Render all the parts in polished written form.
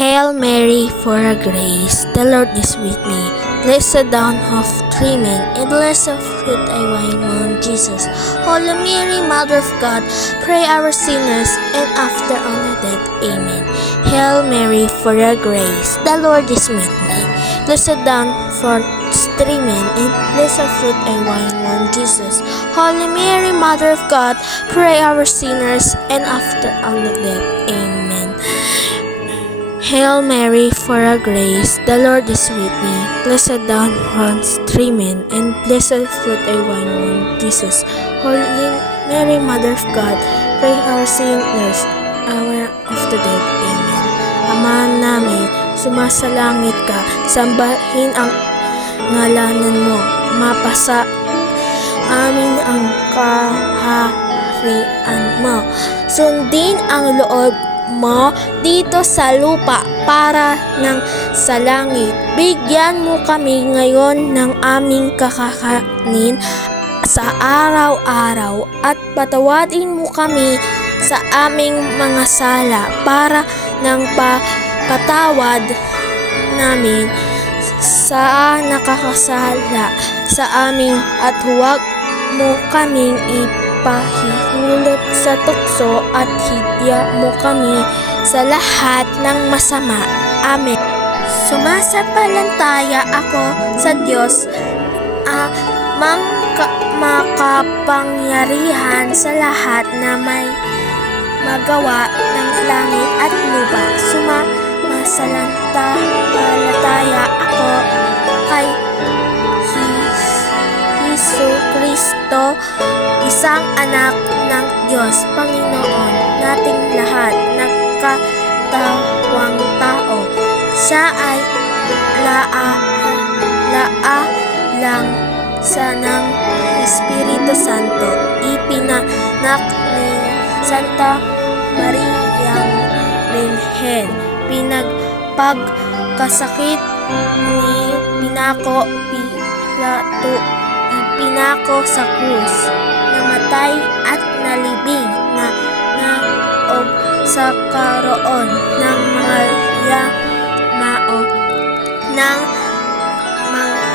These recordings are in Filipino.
Hail Mary, full of grace, the Lord is with me. Blessed dawn of three men, and blessed fruit thy womb, Jesus. Holy Mary, Mother of God, pray our sinners, and after our death. Amen. Hail Mary, full of grace, the Lord is with me. Blessed dawn for three men, and blessed fruit thy womb, Jesus. Holy Mary, Mother of God, pray our sinners, and after our death. Amen. Hail Mary, full of grace, the Lord is with me. Blessed thou amongst three men, and blessed fruit thy womb, Jesus. Holy Mary, Mother of God, pray our sinners, hour of the death. Amen. Ama namin, sumasalangit ka, sambahin ang ngalanan mo, mapasa amin ang kaharian mo. Sundin ang loob mo dito sa lupa para ng sa langit. Bigyan mo kami ngayon ng aming kakakanin sa araw-araw at patawadin mo kami sa aming mga sala para ng patawad namin sa nakakasala sa amin at huwag mo kaming ipahihulot sa tukso at hidya mo kami sa lahat ng masama. Amen. Sumasampalataya ako sa Diyos, makapangyarihan sa lahat na may magawa ng langit at lupa. Sumasampalataya ako kay Jesucristo, isang anak ng Diyos, Panginoon nating lahat, nagkatawang tao. Siya ay lang sa ng Espiritu Santo, ipinanak ni Santa Maria Birhen, pinagpagkasakit ni Pinako Pilato, ipinako sa krus, namatay at nalibing na naog sa karoon ng mga yamao ng mga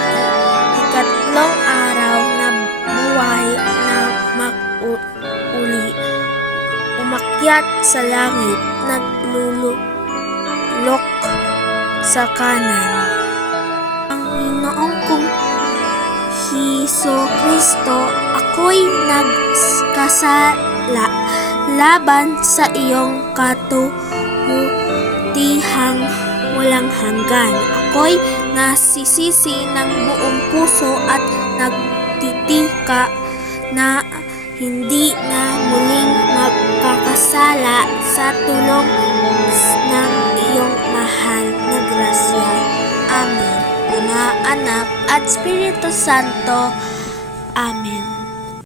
ikatlong araw na buhay na mag-uli, umakyat sa langit, naglululok sa kanan. Ang Panginoon kong Jesucristo, ako'y nagkasala laban sa iyong katutihang walang hanggan. Ako'y nasisisi ng buong puso at nagtitika na hindi na muling magkakasala sa tulong ng iyong mahal na grasya. Amen. Ama, Anak, at Espiritu Santo. Amen.